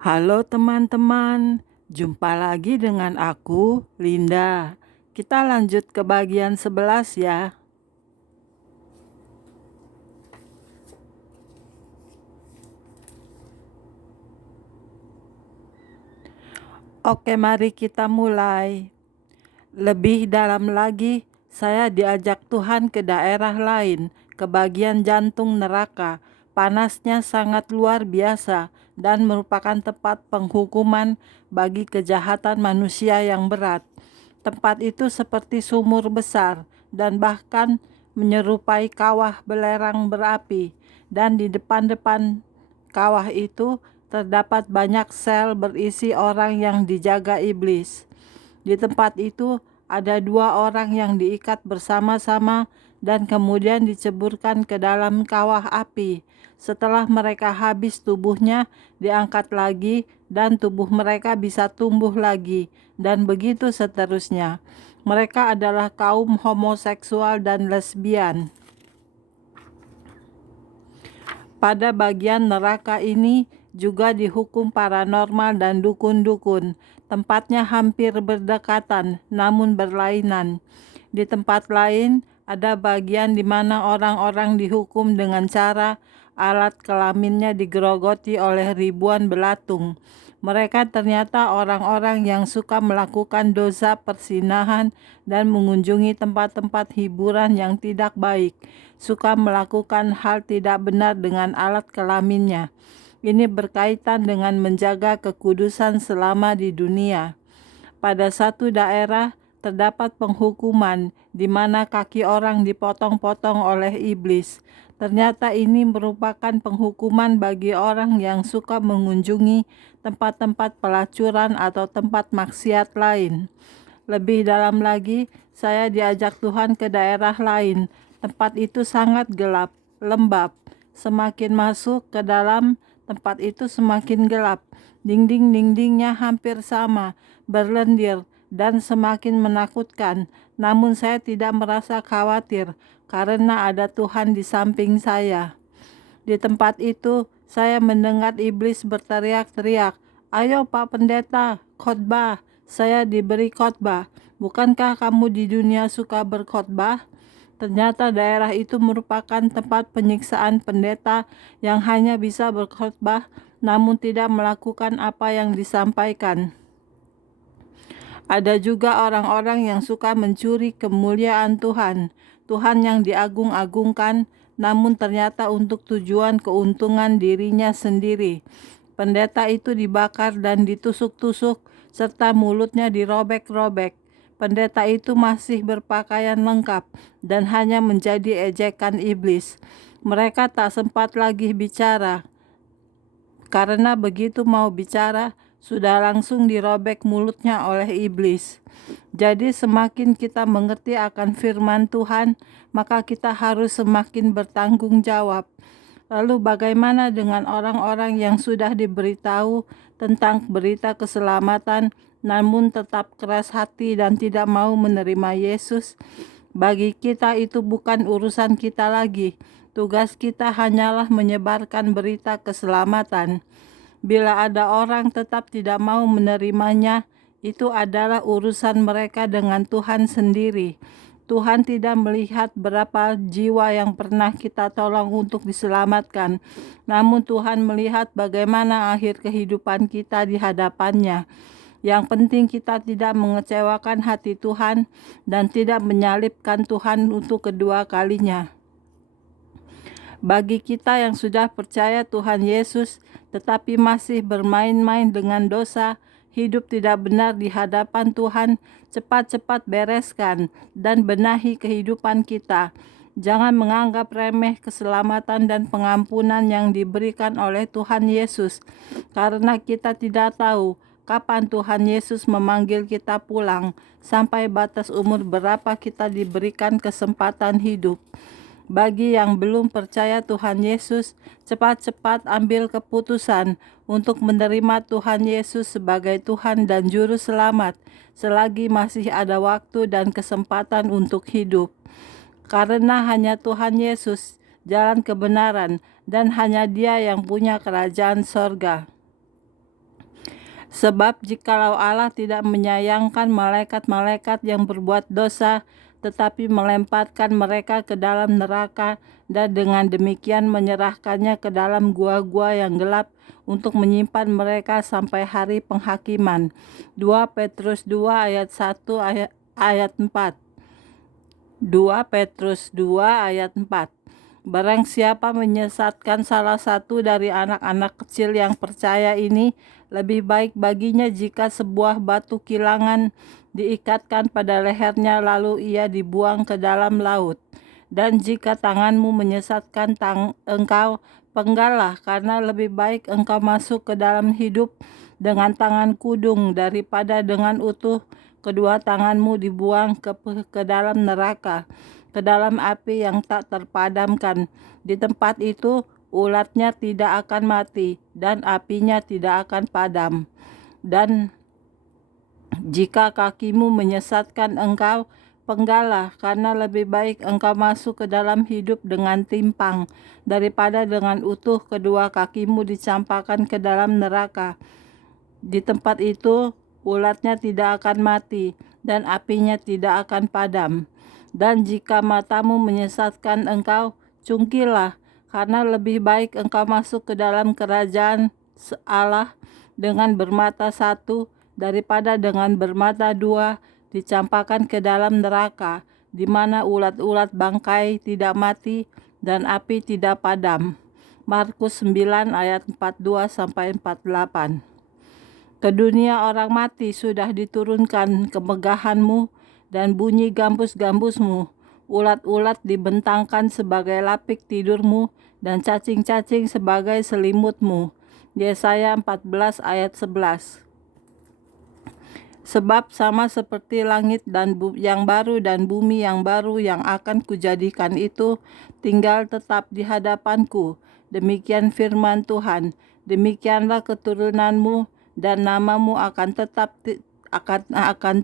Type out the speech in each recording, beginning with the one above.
Halo teman-teman, jumpa lagi dengan aku, Linda. Kita lanjut ke bagian 11 ya. Oke, mari kita mulai. Lebih dalam lagi, saya diajak Tuhan ke daerah lain, ke bagian jantung neraka. Panasnya sangat luar biasa dan merupakan tempat penghukuman bagi kejahatan manusia yang berat. Tempat itu seperti sumur besar dan bahkan menyerupai kawah belerang berapi, dan di depan-depan kawah itu terdapat banyak sel berisi orang yang dijaga iblis. Di tempat itu ada dua orang yang diikat bersama-sama dan kemudian diceburkan ke dalam kawah api. Setelah mereka habis, tubuhnya diangkat lagi dan tubuh mereka bisa tumbuh lagi, dan begitu seterusnya. Mereka adalah kaum homoseksual dan lesbian. Pada bagian neraka ini juga dihukum paranormal dan dukun-dukun. Tempatnya hampir berdekatan namun berlainan. Di tempat lain ada bagian di mana orang-orang dihukum dengan cara alat kelaminnya digerogoti oleh ribuan belatung. Mereka ternyata orang-orang yang suka melakukan dosa persinahan dan mengunjungi tempat-tempat hiburan yang tidak baik, suka melakukan hal tidak benar dengan alat kelaminnya. Ini berkaitan dengan menjaga kekudusan selama di dunia. Pada satu daerah terdapat penghukuman di mana kaki orang dipotong-potong oleh iblis. Ternyata ini merupakan penghukuman bagi orang yang suka mengunjungi tempat-tempat pelacuran atau tempat maksiat lain. Lebih dalam lagi, saya diajak Tuhan ke daerah lain. Tempat itu sangat gelap, lembab. Semakin masuk ke dalam tempat itu semakin gelap. Dinding-dindingnya hampir sama, berlendir, dan semakin menakutkan. Namun saya tidak merasa khawatir karena ada Tuhan di samping saya. Di tempat itu, saya mendengar iblis berteriak-teriak, "Ayo Pak Pendeta, khotbah. Saya diberi khotbah. Bukankah kamu di dunia suka berkhotbah?" Ternyata daerah itu merupakan tempat penyiksaan pendeta yang hanya bisa berkhotbah namun tidak melakukan apa yang disampaikan. Ada juga orang-orang yang suka mencuri kemuliaan Tuhan. Tuhan yang diagung-agungkan, namun ternyata untuk tujuan keuntungan dirinya sendiri. Pendeta itu dibakar dan ditusuk-tusuk, serta mulutnya dirobek-robek. Pendeta itu masih berpakaian lengkap dan hanya menjadi ejekan iblis. Mereka tak sempat lagi bicara, karena begitu mau bicara, sudah langsung dirobek mulutnya oleh iblis. Jadi semakin kita mengerti akan firman Tuhan, maka kita harus semakin bertanggung jawab. Lalu bagaimana dengan orang-orang yang sudah diberitahu tentang berita keselamatan, namun tetap keras hati dan tidak mau menerima Yesus? Bagi kita itu bukan urusan kita lagi. Tugas kita hanyalah menyebarkan berita keselamatan. Bila ada orang tetap tidak mau menerimanya, itu adalah urusan mereka dengan Tuhan sendiri. Tuhan tidak melihat berapa jiwa yang pernah kita tolong untuk diselamatkan, namun Tuhan melihat bagaimana akhir kehidupan kita di hadapannya. Yang penting kita tidak mengecewakan hati Tuhan dan tidak menyalibkan Tuhan untuk kedua kalinya. Bagi kita yang sudah percaya Tuhan Yesus tetapi masih bermain-main dengan dosa, hidup tidak benar di hadapan Tuhan, cepat-cepat bereskan dan benahi kehidupan kita. Jangan menganggap remeh keselamatan dan pengampunan yang diberikan oleh Tuhan Yesus, karena kita tidak tahu kapan Tuhan Yesus memanggil kita pulang, sampai batas umur berapa kita diberikan kesempatan hidup. Bagi yang belum percaya Tuhan Yesus, cepat-cepat ambil keputusan untuk menerima Tuhan Yesus sebagai Tuhan dan Juru Selamat selagi masih ada waktu dan kesempatan untuk hidup. Karena hanya Tuhan Yesus, jalan kebenaran, dan hanya Dia yang punya kerajaan sorga. Sebab jikalau Allah tidak menyayangkan malaikat-malaikat yang berbuat dosa, tetapi melemparkan mereka ke dalam neraka dan dengan demikian menyerahkannya ke dalam gua-gua yang gelap untuk menyimpan mereka sampai hari penghakiman. 2 Petrus 2 ayat 1 ayat 4. 2 Petrus 2 ayat 4. Barang siapa menyesatkan salah satu dari anak-anak kecil yang percaya ini, lebih baik baginya jika sebuah batu kilangan diikatkan pada lehernya lalu ia dibuang ke dalam laut. Dan jika tanganmu menyesatkan engkau, penggallah, karena lebih baik engkau masuk ke dalam hidup dengan tangan kudung daripada dengan utuh kedua tanganmu dibuang ke dalam neraka, ke dalam api yang tak terpadamkan. Di tempat itu ulatnya tidak akan mati dan apinya tidak akan padam. Dan jika kakimu menyesatkan engkau, penggallah, karena lebih baik engkau masuk ke dalam hidup dengan timpang daripada dengan utuh kedua kakimu dicampakkan ke dalam neraka. Di tempat itu ulatnya tidak akan mati dan apinya tidak akan padam. Dan jika matamu menyesatkan engkau, cungkilah, karena lebih baik engkau masuk ke dalam kerajaan Allah dengan bermata satu daripada dengan bermata dua dicampakkan ke dalam neraka, di mana ulat-ulat bangkai tidak mati dan api tidak padam. Markus 9 ayat 42 sampai 48. Ke dunia orang mati sudah diturunkan kemegahanmu dan bunyi gambus-gambusmu. Ulat-ulat dibentangkan sebagai lapik tidurmu dan cacing-cacing sebagai selimutmu. Yesaya 14 ayat 11. Sebab sama seperti langit dan yang baru dan bumi yang baru yang akan kujadikan itu tinggal tetap di hadapanku. Demikian firman Tuhan. Demikianlah keturunanmu dan namamu akan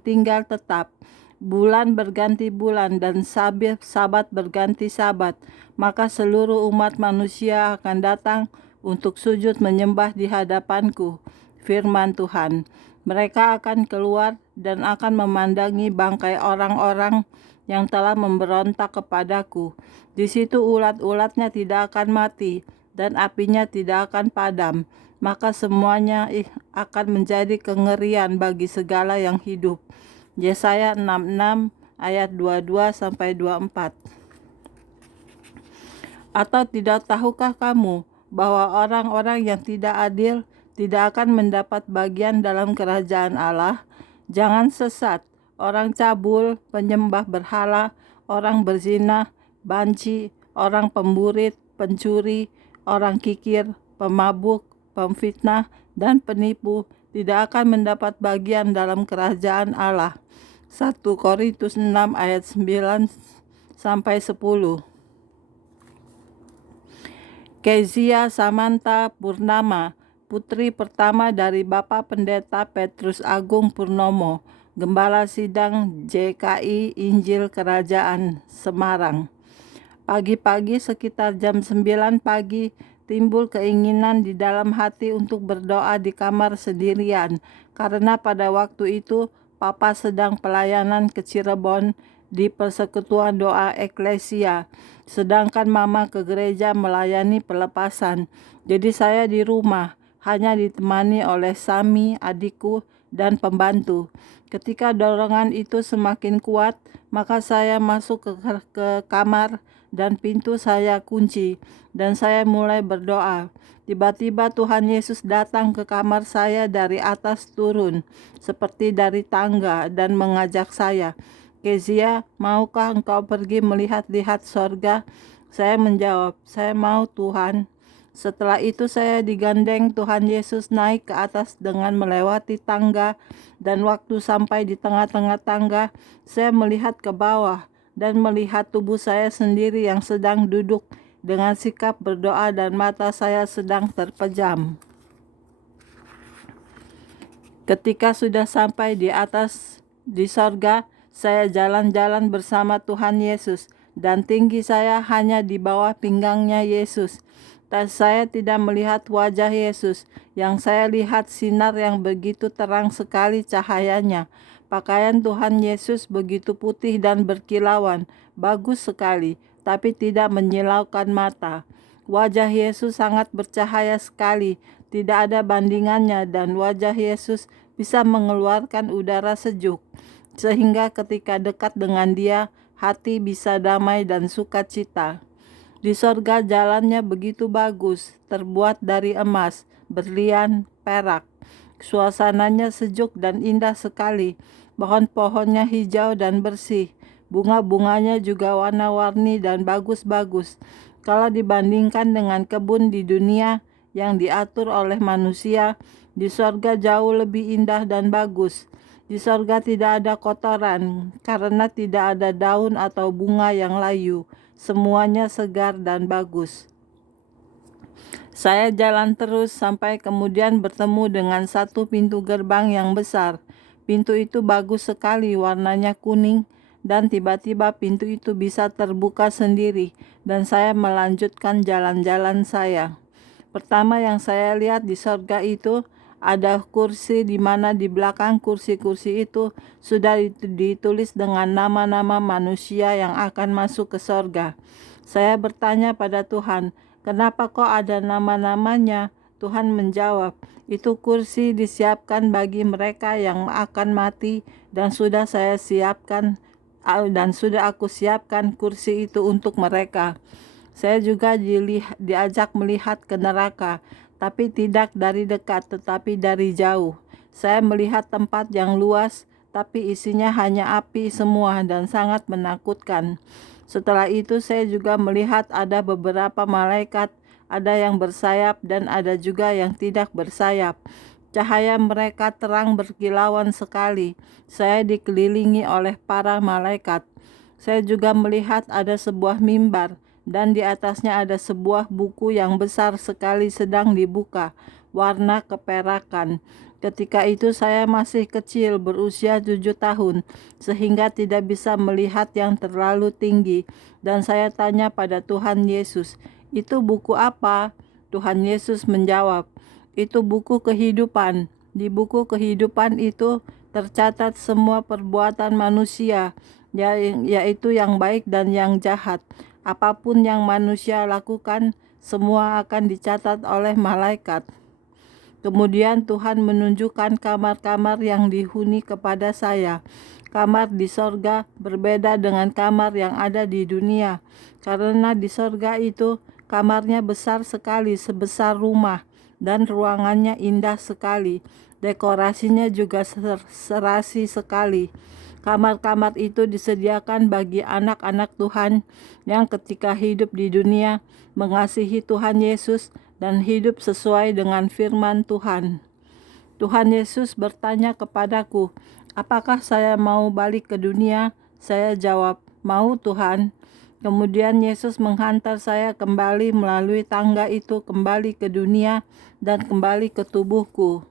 tinggal tetap. Bulan berganti bulan dan sabat berganti sabat, maka seluruh umat manusia akan datang untuk sujud menyembah di hadapanku. Firman Tuhan. Mereka akan keluar dan akan memandangi bangkai orang-orang yang telah memberontak kepadaku. Di situ ulat-ulatnya tidak akan mati dan apinya tidak akan padam. Maka semuanya akan menjadi kengerian bagi segala yang hidup. Yesaya 66 ayat 22 sampai 24. Atau tidak tahukah kamu bahwa orang-orang yang tidak adil tidak akan mendapat bagian dalam kerajaan Allah? Jangan sesat. Orang cabul, penyembah berhala, orang berzina, banci, orang pemburit, pencuri, orang kikir, pemabuk, pemfitnah, dan penipu tidak akan mendapat bagian dalam kerajaan Allah. 1 Korintus 6 ayat 9 sampai 10. Kezia Samantha Purnama, putri pertama dari Bapak Pendeta Petrus Agung Purnomo, Gembala Sidang JKI Injil Kerajaan Semarang. Pagi-pagi sekitar jam 9 pagi, timbul keinginan di dalam hati untuk berdoa di kamar sendirian, karena pada waktu itu Papa sedang pelayanan ke Cirebon di Persekutuan Doa Eklesia, sedangkan Mama ke gereja melayani pelepasan. Jadi saya di rumah, hanya ditemani oleh Sami, adikku, dan pembantu. Ketika dorongan itu semakin kuat, maka saya masuk ke kamar dan pintu saya kunci, dan saya mulai berdoa. Tiba-tiba Tuhan Yesus datang ke kamar saya dari atas turun, seperti dari tangga, dan mengajak saya, "Kezia, maukah engkau pergi melihat-lihat sorga?" Saya menjawab, "Saya mau, Tuhan." Setelah itu saya digandeng Tuhan Yesus naik ke atas dengan melewati tangga, dan waktu sampai di tengah-tengah tangga, saya melihat ke bawah dan melihat tubuh saya sendiri yang sedang duduk dengan sikap berdoa dan mata saya sedang terpejam. Ketika sudah sampai di atas di sorga, saya jalan-jalan bersama Tuhan Yesus, dan tinggi saya hanya di bawah pinggangnya Yesus. Saya tidak melihat wajah Yesus. Yang saya lihat sinar yang begitu terang sekali cahayanya. Pakaian Tuhan Yesus begitu putih dan berkilauan, bagus sekali, tapi tidak menyilaukan mata. Wajah Yesus sangat bercahaya sekali, tidak ada bandingannya, dan wajah Yesus bisa mengeluarkan udara sejuk, sehingga ketika dekat dengan Dia, hati bisa damai dan sukacita. Di sorga jalannya begitu bagus, terbuat dari emas, berlian, perak. Suasananya sejuk dan indah sekali. Pohon-pohonnya hijau dan bersih. Bunga-bunganya juga warna-warni dan bagus-bagus. Kalau dibandingkan dengan kebun di dunia yang diatur oleh manusia, di sorga jauh lebih indah dan bagus. Di sorga tidak ada kotoran, karena tidak ada daun atau bunga yang layu. Semuanya segar dan bagus. Saya jalan terus sampai kemudian bertemu dengan satu pintu gerbang yang besar. Pintu itu bagus sekali, warnanya kuning, dan tiba-tiba pintu itu bisa terbuka sendiri, dan saya melanjutkan jalan-jalan saya. Pertama yang saya lihat di sorga itu, ada kursi di mana di belakang kursi-kursi itu sudah ditulis dengan nama-nama manusia yang akan masuk ke sorga. Saya bertanya pada Tuhan, kenapa kok ada nama-namanya? Tuhan menjawab, itu kursi disiapkan bagi mereka yang akan mati dan sudah aku siapkan kursi itu untuk mereka. Saya juga diajak melihat ke neraka, tapi tidak dari dekat tetapi dari jauh. Saya melihat tempat yang luas, tapi isinya hanya api semua dan sangat menakutkan. Setelah itu saya juga melihat ada beberapa malaikat, ada yang bersayap dan ada juga yang tidak bersayap. Cahaya mereka terang berkilauan sekali. Saya dikelilingi oleh para malaikat. Saya juga melihat ada sebuah mimbar, dan di atasnya ada sebuah buku yang besar sekali sedang dibuka, warna keperakan. Ketika itu saya masih kecil, berusia 7 tahun, sehingga tidak bisa melihat yang terlalu tinggi. Dan saya tanya pada Tuhan Yesus, itu buku apa? Tuhan Yesus menjawab, itu buku kehidupan. Di buku kehidupan itu tercatat semua perbuatan manusia, yaitu yang baik dan yang jahat. Apapun yang manusia lakukan, semua akan dicatat oleh malaikat. Kemudian Tuhan menunjukkan kamar-kamar yang dihuni kepada saya. Kamar di sorga berbeda dengan kamar yang ada di dunia, karena di sorga itu kamarnya besar sekali, sebesar rumah, dan ruangannya indah sekali. Dekorasinya juga serasi sekali. Kamar-kamar itu disediakan bagi anak-anak Tuhan yang ketika hidup di dunia mengasihi Tuhan Yesus dan hidup sesuai dengan firman Tuhan. Tuhan Yesus bertanya kepadaku, apakah saya mau balik ke dunia? Saya jawab, mau Tuhan. Kemudian Yesus menghantar saya kembali melalui tangga itu kembali ke dunia dan kembali ke tubuhku.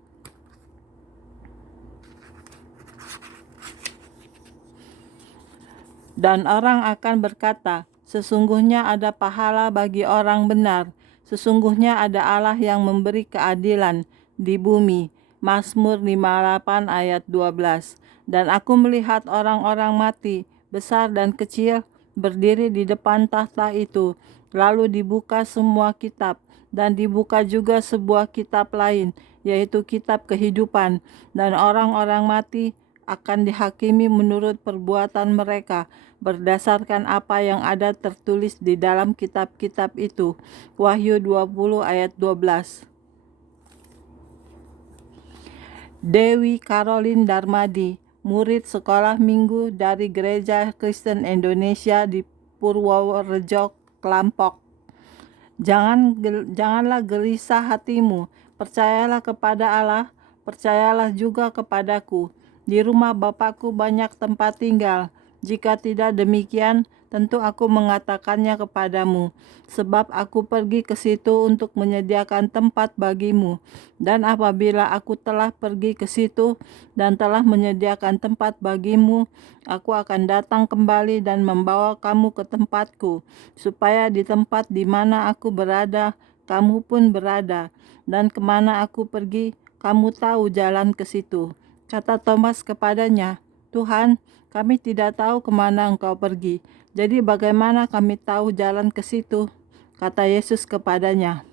Dan orang akan berkata, sesungguhnya ada pahala bagi orang benar. Sesungguhnya ada Allah yang memberi keadilan di bumi. Mazmur 58 ayat 12. Dan aku melihat orang-orang mati, besar dan kecil, berdiri di depan tahta itu. Lalu dibuka semua kitab, dan dibuka juga sebuah kitab lain, yaitu kitab kehidupan. Dan orang-orang mati akan dihakimi menurut perbuatan mereka, berdasarkan apa yang ada tertulis di dalam kitab-kitab itu. Wahyu 20 ayat 12. Dewi Caroline Darmadi, murid sekolah minggu dari Gereja Kristen Indonesia di Purworejo, Klampok. Janganlah gelisah hatimu, percayalah kepada Allah, percayalah juga kepadaku. Di rumah Bapakku banyak tempat tinggal. Jika tidak demikian, tentu aku mengatakannya kepadamu, sebab aku pergi ke situ untuk menyediakan tempat bagimu. Dan apabila aku telah pergi ke situ dan telah menyediakan tempat bagimu, aku akan datang kembali dan membawa kamu ke tempatku, supaya di tempat di mana aku berada, kamu pun berada. Dan kemana aku pergi, kamu tahu jalan ke situ. Kata Thomas kepadanya, Tuhan, kami tidak tahu kemana engkau pergi. Jadi bagaimana kami tahu jalan ke situ? Kata Yesus kepadanya,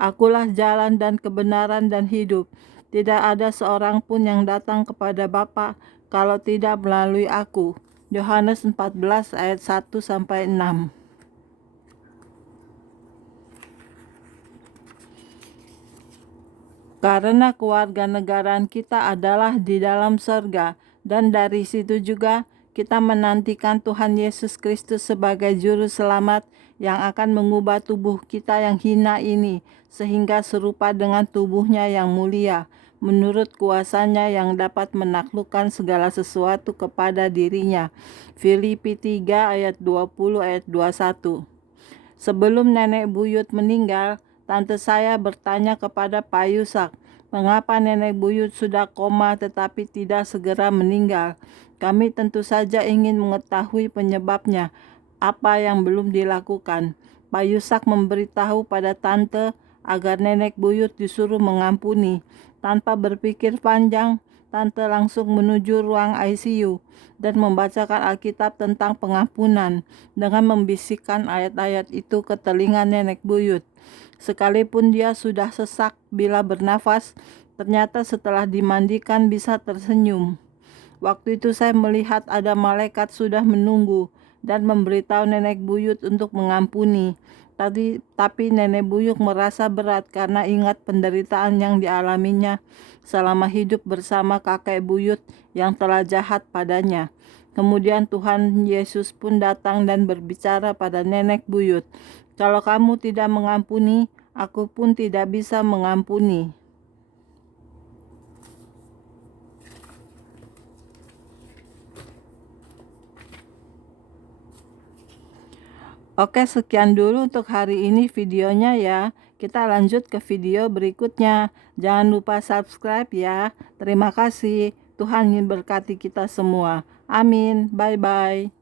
Akulah jalan dan kebenaran dan hidup. Tidak ada seorang pun yang datang kepada Bapa kalau tidak melalui aku. Yohanes 14 ayat 1-6. Karena kewarganegaraan kita adalah di dalam sorga, dan dari situ juga kita menantikan Tuhan Yesus Kristus sebagai juru selamat yang akan mengubah tubuh kita yang hina ini, sehingga serupa dengan tubuhnya yang mulia, menurut kuasanya yang dapat menaklukkan segala sesuatu kepada dirinya. Filipi 3 ayat 20 ayat 21. Sebelum nenek buyut meninggal, tante saya bertanya kepada Pak Yusak, mengapa nenek buyut sudah koma tetapi tidak segera meninggal? Kami tentu saja ingin mengetahui penyebabnya, apa yang belum dilakukan. Pak Yusak memberitahu pada tante agar nenek buyut disuruh mengampuni. Tanpa berpikir panjang, tante langsung menuju ruang ICU dan membacakan Alkitab tentang pengampunan dengan membisikkan ayat-ayat itu ke telinga nenek buyut. Sekalipun dia sudah sesak bila bernafas, ternyata setelah dimandikan bisa tersenyum. Waktu itu saya melihat ada malaikat sudah menunggu dan memberitahu nenek buyut untuk mengampuni. Tapi nenek buyut merasa berat karena ingat penderitaan yang dialaminya selama hidup bersama kakek buyut yang telah jahat padanya. Kemudian Tuhan Yesus pun datang dan berbicara pada nenek buyut, "Kalau kamu tidak mengampuni, aku pun tidak bisa mengampuni." Oke, sekian dulu untuk hari ini videonya ya. Kita lanjut ke video berikutnya. Jangan lupa subscribe ya. Terima kasih. Tuhan memberkati kita semua. Amin. Bye-bye.